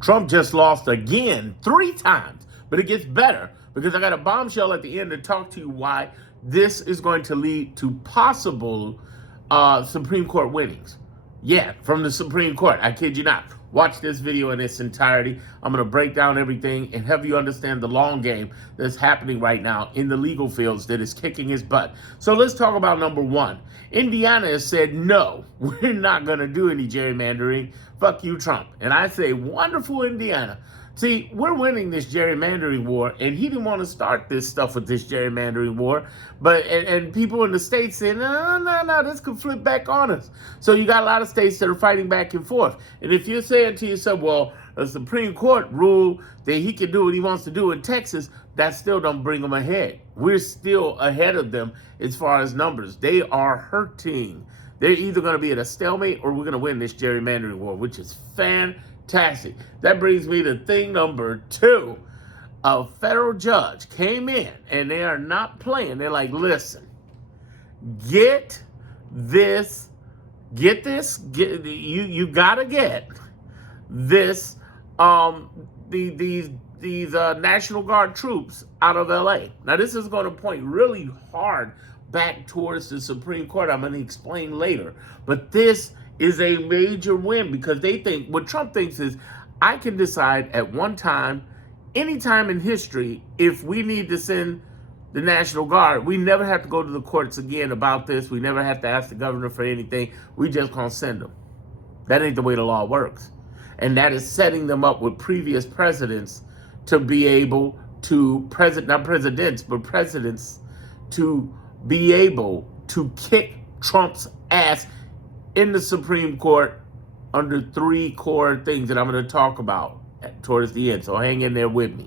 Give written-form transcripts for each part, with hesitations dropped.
Trump just lost again 3 times, but it gets better because I got a bombshell at the end to talk to you why this is going to lead to possible Supreme Court winnings. Yeah, from the Supreme Court. I kid you not. Watch this video in its entirety. I'm going to break down everything and help you understand the long game that's happening right now in the legal fields that is kicking his butt. So let's talk about number one. Indiana has said, no, we're not going to do any gerrymandering. Fuck you, Trump. And I say, wonderful Indiana. See, we're winning this gerrymandering war, and he didn't want to start this stuff with this gerrymandering war, but and people in the states saying, no, this could flip back on us. So you got a lot of states that are fighting back and forth. And if you're saying to yourself, well, the Supreme Court ruled that he can do what he wants to do in Texas, that still don't bring them ahead. We're still ahead of them as far as numbers. They are hurting. They're either going to be at a stalemate or we're going to win this gerrymandering war, which is fantastic. That brings me to thing number two. A federal judge came in and they are not playing. They're like, listen, you gotta get this, these National Guard troops out of LA. Now this is going to point really hard back towards the Supreme Court. I'm going to explain later, but this is a major win because they think, what Trump thinks is, I can decide at one time, any time in history, if we need to send the National Guard, we never have to go to the courts again about this. We never have to ask the governor for anything. We just gonna send them. That ain't the way the law works. And that is setting them up with previous presidents to be able to, presidents to be able to kick Trump's ass in the Supreme Court under 3 core things that I'm going to talk about towards the end. So hang in there with me.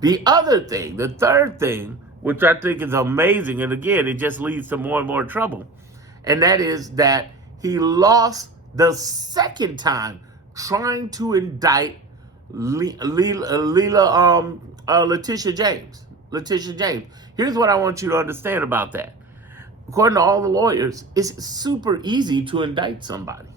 The other thing, the third thing, which I think is amazing, and again, it just leads to more and more trouble, and that is that he lost the second time trying to indict Letitia James. Here's what I want you to understand about that. According to all the lawyers, it's super easy to indict somebody.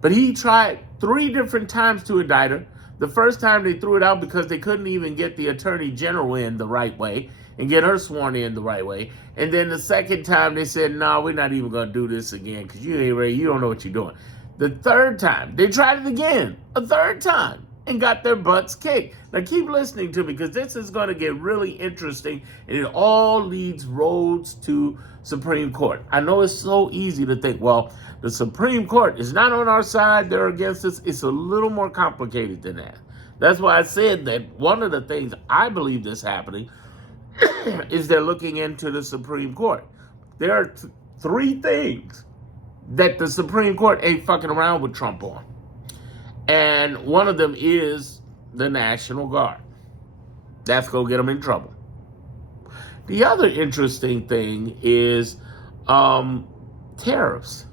But he tried 3 different times to indict her. The first time they threw it out because they couldn't even get the attorney general in the right way and get her sworn in the right way. And then the second time they said, no, we're not even going to do this again because you ain't ready. You don't know what you're doing. The third time, they tried it again, a third time, and got their butts kicked. Now keep listening to me because this is going to get really interesting, and it all leads roads to Supreme Court. I know it's so easy to think, well, the Supreme Court is not on our side, they're against us. It's a little more complicated than that. That's why I said that one of the things I believe is happening is they're looking into the Supreme Court. There are 3 things that the Supreme Court ain't fucking around with Trump on. And one of them is the National Guard. That's going to get them in trouble. The other interesting thing is tariffs.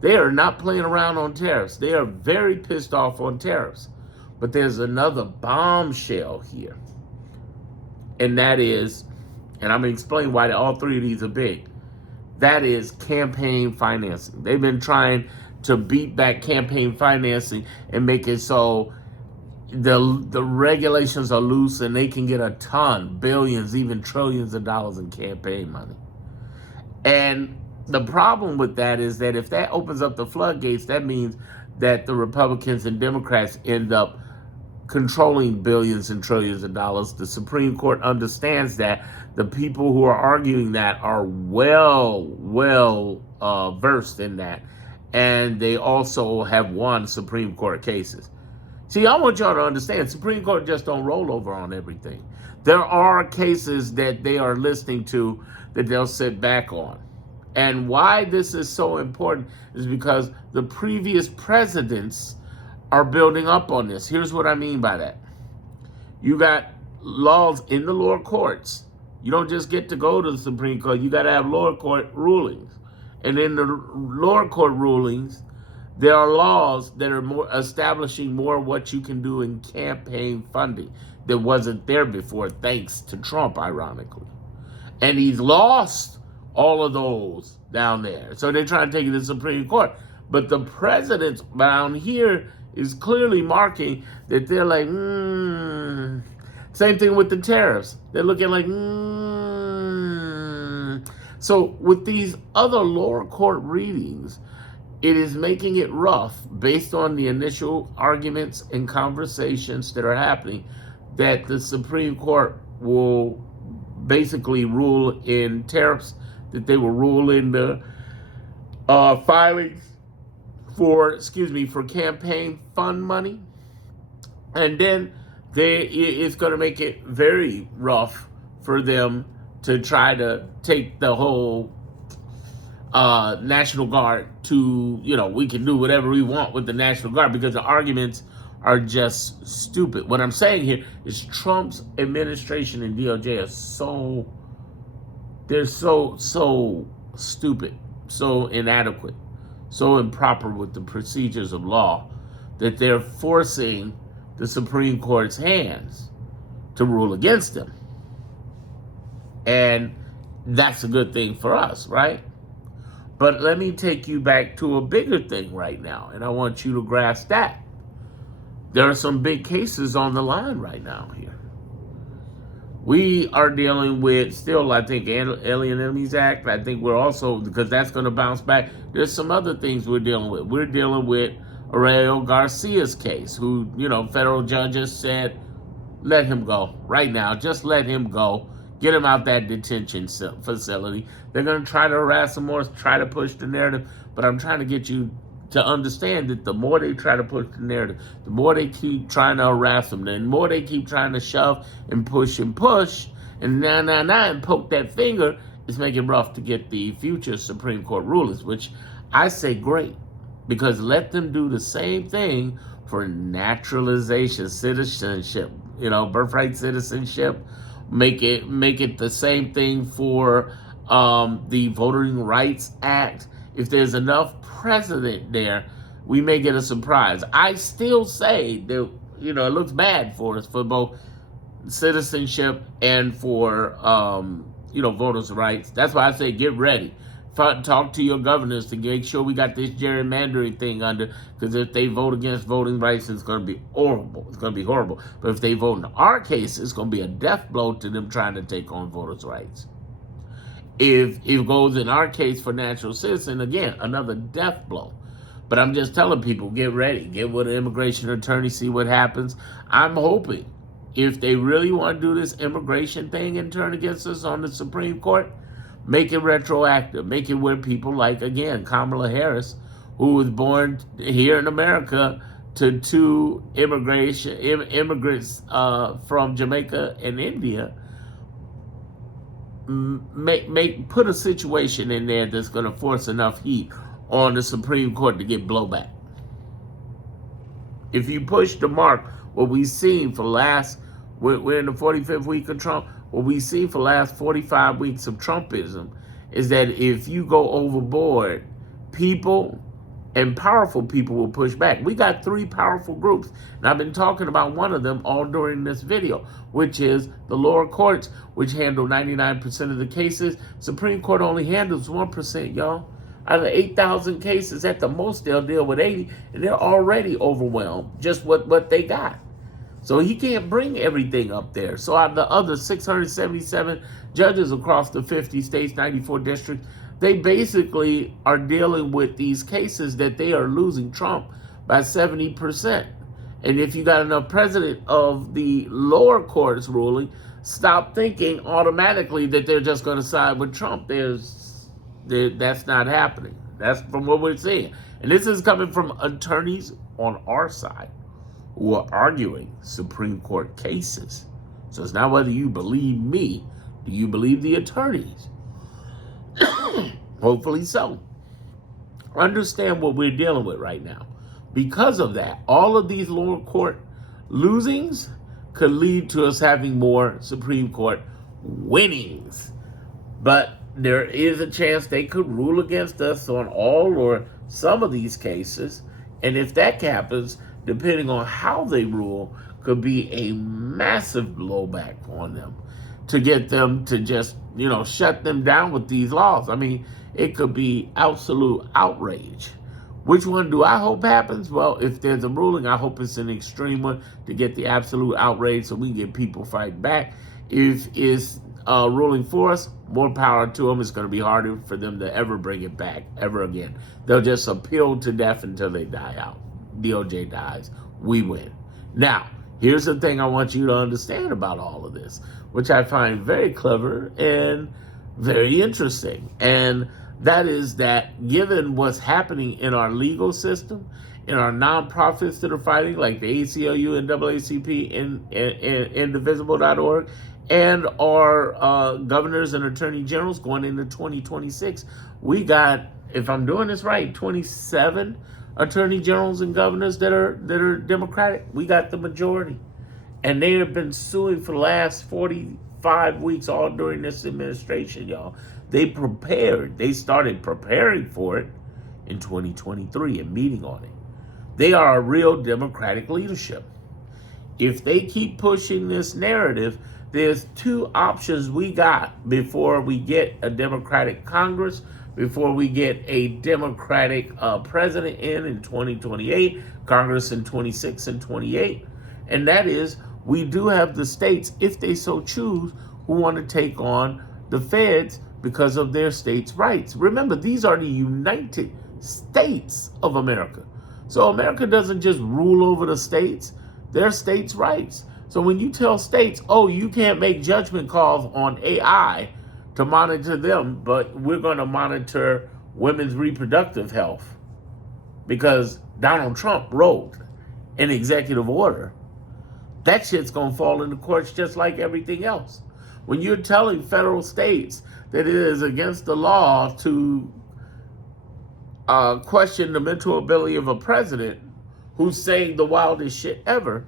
They are not playing around on tariffs. They are very pissed off on tariffs. But there's another bombshell here. And that is, and I'm going to explain why all 3 of these are big. That is campaign financing. They've been trying to beat back campaign financing and make it so the regulations are loose and they can get a ton, billions, even trillions of dollars in campaign money. And the problem with that is that if that opens up the floodgates, that means that the Republicans and Democrats end up controlling billions and trillions of dollars. The Supreme Court understands that. The people who are arguing that are well versed in that. And they also have won Supreme Court cases. See, I want y'all to understand, Supreme Court just don't roll over on everything. There are cases that they are listening to that they'll sit back on. And why this is so important is because the previous presidents are building up on this. Here's what I mean by that. You got laws in the lower courts. You don't just get to go to the Supreme Court. You got to have lower court rulings. And in the lower court rulings, there are laws that are more establishing more what you can do in campaign funding that wasn't there before, thanks to Trump, ironically. And he's lost all of those down there. So they're trying to take it to the Supreme Court. But the president down here is clearly marking that they're like, Same thing with the tariffs. They're looking like, So with these other lower court readings, it is making it rough based on the initial arguments and conversations that are happening that the Supreme Court will basically rule in tariffs, that they will rule in the filings for campaign fund money. And then it's going to make it very rough for them to try to take the whole National Guard to, we can do whatever we want with the National Guard because the arguments are just stupid. What I'm saying here is Trump's administration and DOJ are they're so stupid, so inadequate, so improper with the procedures of law that they're forcing the Supreme Court's hands to rule against them. And that's a good thing for us, right? But let me take you back to a bigger thing right now, and I want you to grasp that. There are some big cases on the line right now here. We are dealing with still, I think, Alien Enemies Act. I think we're also, because that's going to bounce back, there's some other things we're dealing with. We're dealing with Aurelio Garcia's case, who, federal judges said, let him go right now. Just let him go. Get him out that detention facility. They're going to try to harass him more, try to push the narrative. But I'm trying to get you to understand that the more they try to push the narrative, the more they keep trying to harass him, the more they keep trying to shove and push and poke that finger, it's making it rough to get the future Supreme Court rulers, which I say great, because let them do the same thing for naturalization, citizenship, birthright citizenship. Make it the same thing for the Voting Rights Act. If there's enough precedent there, we may get a surprise. I still say that, it looks bad for us for both citizenship and for, voters' rights. That's why I say get ready. Talk to your governors to make sure we got this gerrymandering thing under, because if they vote against voting rights, it's going to be horrible. It's going to be horrible. But if they vote in our case, it's going to be a death blow to them trying to take on voters' rights. If it goes in our case for natural citizen, again, another death blow. But I'm just telling people, get ready. Get with an immigration attorney, see what happens. I'm hoping if they really want to do this immigration thing and turn against us on the Supreme Court, make it retroactive. Make it where people like, again, Kamala Harris, who was born here in America to two immigrants from Jamaica and India, put a situation in there that's going to force enough heat on the Supreme Court to get blowback. If you push the mark, what we've seen for we're in the 45th week of Trump, what we've seen for the last 45 weeks of Trumpism is that if you go overboard, people and powerful people will push back. We got three powerful groups, and I've been talking about one of them all during this video, which is the lower courts, which handle 99% of the cases. Supreme Court only handles 1%, y'all. Out of 8,000 cases, at the most, they'll deal with 80, and they're already overwhelmed, just what they got. So he can't bring everything up there. So out of the other 677 judges across the 50 states, 94 districts, they basically are dealing with these cases that they are losing Trump by 70%. And if you got enough precedent of the lower courts ruling, stop thinking automatically that they're just going to side with Trump. That's not happening. That's from what we're seeing. And this is coming from attorneys on our side who are arguing Supreme Court cases. So it's not whether you believe me, do you believe the attorneys? Hopefully so. Understand what we're dealing with right now. Because of that, all of these lower court losings could lead to us having more Supreme Court winnings. But there is a chance they could rule against us on all or some of these cases. And if that happens, depending on how they rule, could be a massive blowback on them to get them to just, shut them down with these laws. I mean, it could be absolute outrage Which one do I hope happens? Well, if there's a ruling, I hope it's an extreme one to get the absolute outrage so we can get people fighting back. If it's ruling for us, more power to them. It's going to be harder for them to ever bring it back ever again. They'll just appeal to death until they die out. DOJ dies. We win. Now, here's the thing I want you to understand about all of this, which I find very clever and very interesting. And that is that given what's happening in our legal system, in our nonprofits that are fighting, like the ACLU and NAACP and Indivisible.org, and our governors and attorney generals going into 2026, we got, if I'm doing this right, 27 attorney generals and governors that are Democratic. We got the majority. And they have been suing for the last 45 weeks, all during this administration, y'all. They prepared. They started preparing for it in 2023 and meeting on it. They are a real Democratic leadership. If they keep pushing this narrative, there's two options we got before we get a Democratic Congress, before we get a Democratic president in 2028, Congress in 26 and 28. And that is, we do have the states, if they so choose, who want to take on the feds because of their states' rights. Remember, these are the United States of America. So America doesn't just rule over the states, they're states' rights. So when you tell states, oh, you can't make judgment calls on AI to monitor them, but we're going to monitor women's reproductive health because Donald Trump wrote an executive order, that shit's going to fall in the courts just like everything else. When you're telling federal states that it is against the law to question the mental ability of a president who's saying the wildest shit ever,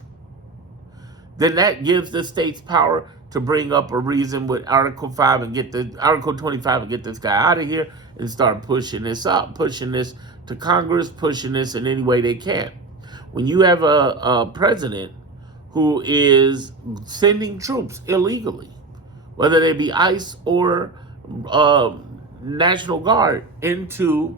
then that gives the states power to bring up a reason with Article 5 and get the Article 25 and get this guy out of here and start pushing this up, pushing this to Congress, pushing this in any way they can. When you have a president who is sending troops illegally, whether they be ICE or National Guard, into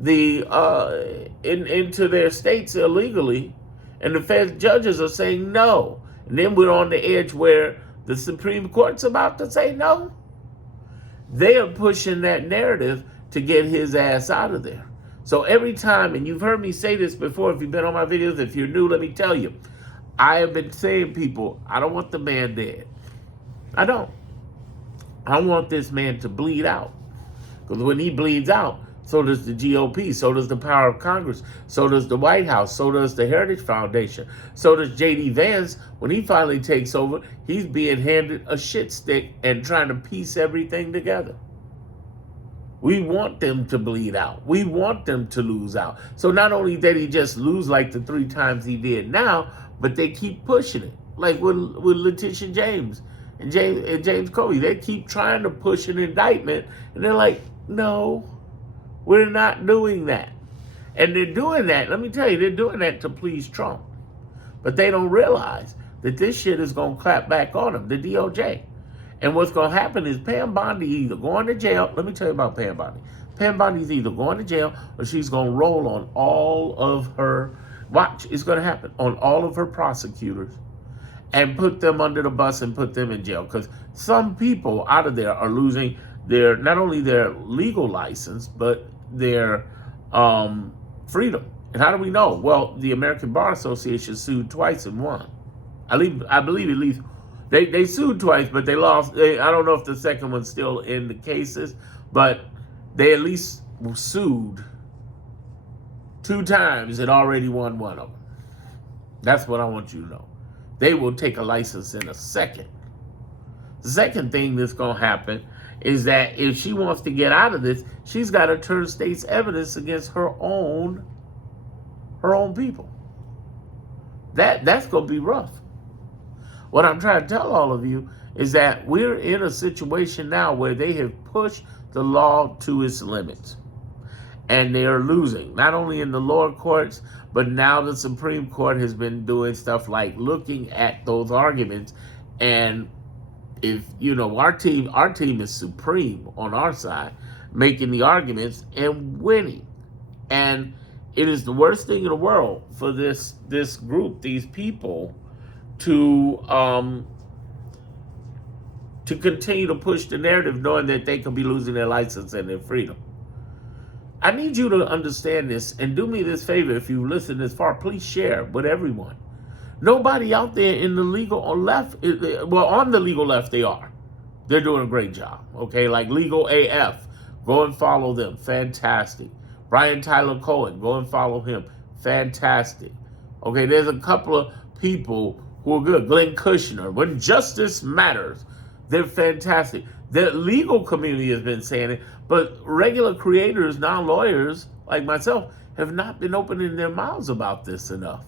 the into their states illegally, and the Fed judges are saying no, and then we're on the edge where the Supreme Court's about to say no. They are pushing that narrative to get his ass out of there. So every time, and you've heard me say this before, if you've been on my videos, if you're new, let me tell you, I have been saying, people, I don't want the man dead. I don't. I want this man to bleed out. Because when he bleeds out, so does the GOP, so does the power of Congress, so does the White House, so does the Heritage Foundation, so does J.D. Vance. When he finally takes over, he's being handed a shit stick and trying to piece everything together. We want them to bleed out. We want them to lose out. So not only did he just lose like the 3 times he did now, but they keep pushing it. Like with Letitia James and James Comey. They keep trying to push an indictment, and they're like, no, we're not doing that. And they're doing that, let me tell you, they're doing that to please Trump. But they don't realize that this shit is going to clap back on them, the DOJ. And what's going to happen is Pam Bondi either going to jail. Let me tell you about Pam Bondi. Pam Bondi's either going to jail or she's going to roll on all of her, watch, it's going to happen, on all of her prosecutors and put them under the bus and put them in jail. Because some people out of there are losing their, not only their legal license, but their freedom. And how do we know? Well, the American Bar Association sued twice and won. I believe at least they sued twice, but they lost. I don't know if the second one's still in the cases, but they at least sued 2 times and already won one of them. That's what I want you to know. They will take a license in a second. The second thing that's going to happen is that if she wants to get out of this, she's got to turn state's evidence against her own people. That's going to be rough. What I'm trying to tell all of you is that we're in a situation now where they have pushed the law to its limits. And they are losing, not only in the lower courts, but now the Supreme Court has been doing stuff like looking at those arguments. And if, you know, our team is supreme on our side, making the arguments and winning. And it is the worst thing in the world for this group, these people, to continue to push the narrative, knowing that they could be losing their license and their freedom. I need you to understand this, and do me this favor. If you listen this far, please share with everyone. Nobody out there in the legal left, well, on the legal left, they are. They're doing a great job, okay? Like Legal AF, go and follow them. Fantastic. Brian Tyler Cohen, go and follow him. Fantastic. Okay, there's a couple of people who are good. Glenn Kushner, When Justice Matters. They're fantastic. The legal community has been saying it, but regular creators, non-lawyers like myself, have not been opening their mouths about this enough.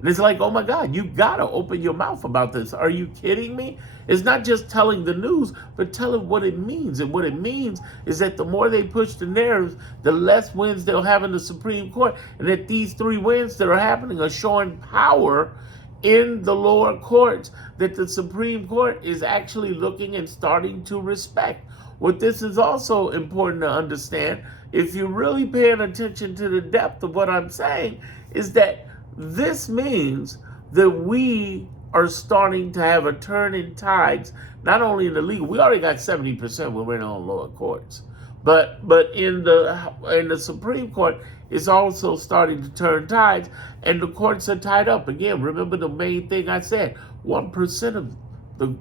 And it's like, oh my God, you gotta open your mouth about this. Are you kidding me? It's not just telling the news, but telling what it means. And what it means is that the more they push the narratives, the less wins they'll have in the Supreme Court. And that these 3 wins that are happening are showing power in the lower courts that the Supreme Court is actually looking and starting to respect. What this is also important to understand, if you're really paying attention to the depth of what I'm saying, is that this means that we are starting to have a turn in tides, not only in the legal. We already got 70% when we're in on lower courts, but in the Supreme Court, it's also starting to turn tides, and the courts are tied up. Again, remember the main thing I said: 1% of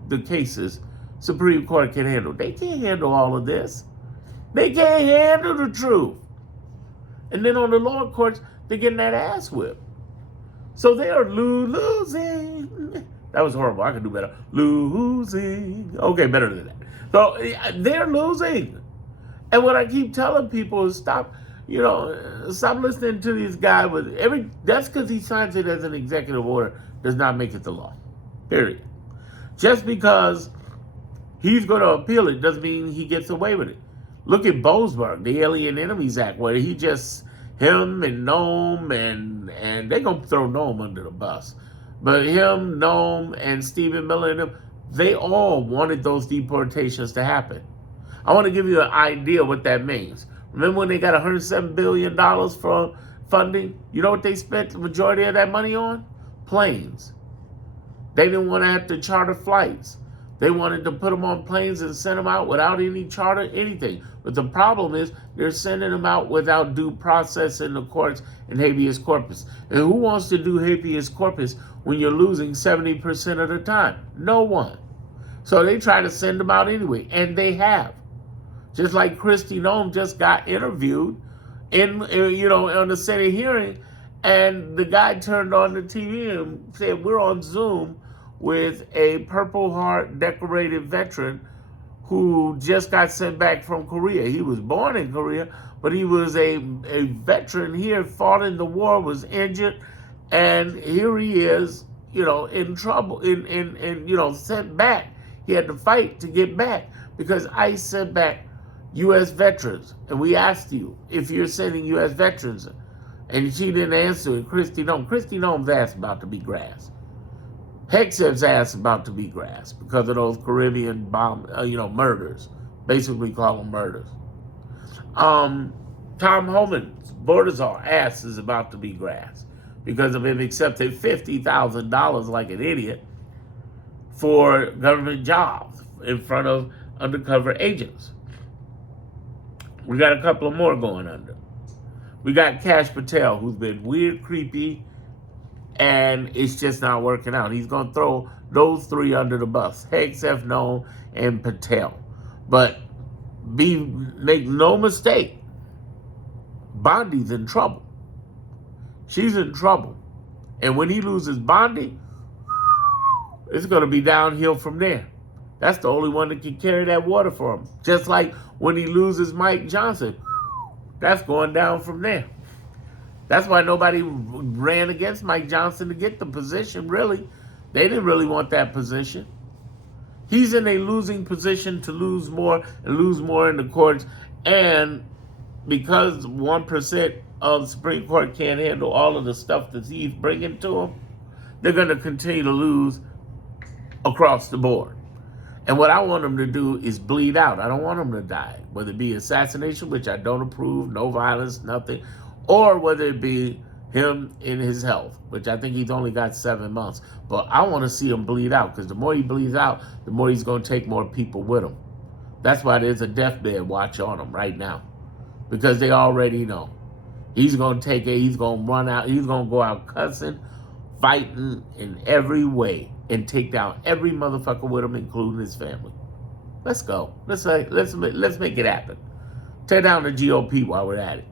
the cases Supreme Court can handle. They can't handle all of this. They can't handle the truth. And then on the lower courts, they're getting that ass whipped. So they are losing. That was horrible. I could do better. Losing. Okay, better than that. So they're losing. And what I keep telling people is stop listening to this guy that's because he signs it as an executive order does not make it the law. Period. Just because he's going to appeal it doesn't mean he gets away with it. Look at Boasberg, the Alien Enemies Act, where him and Noam, and they're going to throw Noam under the bus. But him, Noam, and Stephen Miller and them, they all wanted those deportations to happen. I want to give you an idea what that means. Remember when they got $107 billion for funding? You know what they spent the majority of that money on? Planes. They didn't want to have to charter flights. They wanted to put them on planes and send them out without any charter, anything. But the problem is they're sending them out without due process in the courts and habeas corpus. And who wants to do habeas corpus when you're losing 70% of the time? No one. So they try to send them out anyway, and they have. Just like Kristi Noem just got interviewed on the Senate hearing, and the guy turned on the TV and said, we're on Zoom with a Purple Heart decorated veteran who just got sent back from Korea. He was born in Korea, but he was a veteran here, fought in the war, was injured, and here he is, in trouble, sent back. He had to fight to get back because ICE sent back U.S. veterans. And we asked you if you're sending U.S. veterans, and she didn't answer it. Kristi Noem's ass about to be grass. Hegseth's ass about to be grass because of those Caribbean bomb, murders. Basically call them murders. Tom Homan's Bortazar ass is about to be grass because of him accepting $50,000 like an idiot for government jobs in front of undercover agents. We got a couple of more going under. We got Kash Patel, who's been weird, creepy, and it's just not working out. He's going to throw those 3 under the bus: Hegseth, Noem, and Patel. But make no mistake, Bondi's in trouble. She's in trouble. And when he loses Bondi, it's going to be downhill from there. That's the only one that can carry that water for him. Just like when he loses Mike Johnson, that's going down from there. That's why nobody ran against Mike Johnson to get the position, really. They didn't really want that position. He's in a losing position to lose more in the courts. And because 1% of the Supreme Court can't handle all of the stuff that he's bringing to them, they're going to continue to lose across the board. And what I want them to do is bleed out. I don't want them to die, whether it be assassination, which I don't approve, no violence, nothing, or whether it be him in his health, which I think he's only got 7 months. But I want to see him bleed out, because the more he bleeds out, the more he's going to take more people with him. That's why there's a deathbed watch on him right now, because they already know he's going to take it. He's going to run out. He's going to go out cussing, fighting in every way, and take down every motherfucker with him, including his family. Let's go. Let's make it happen. Tear down the GOP while we're at it.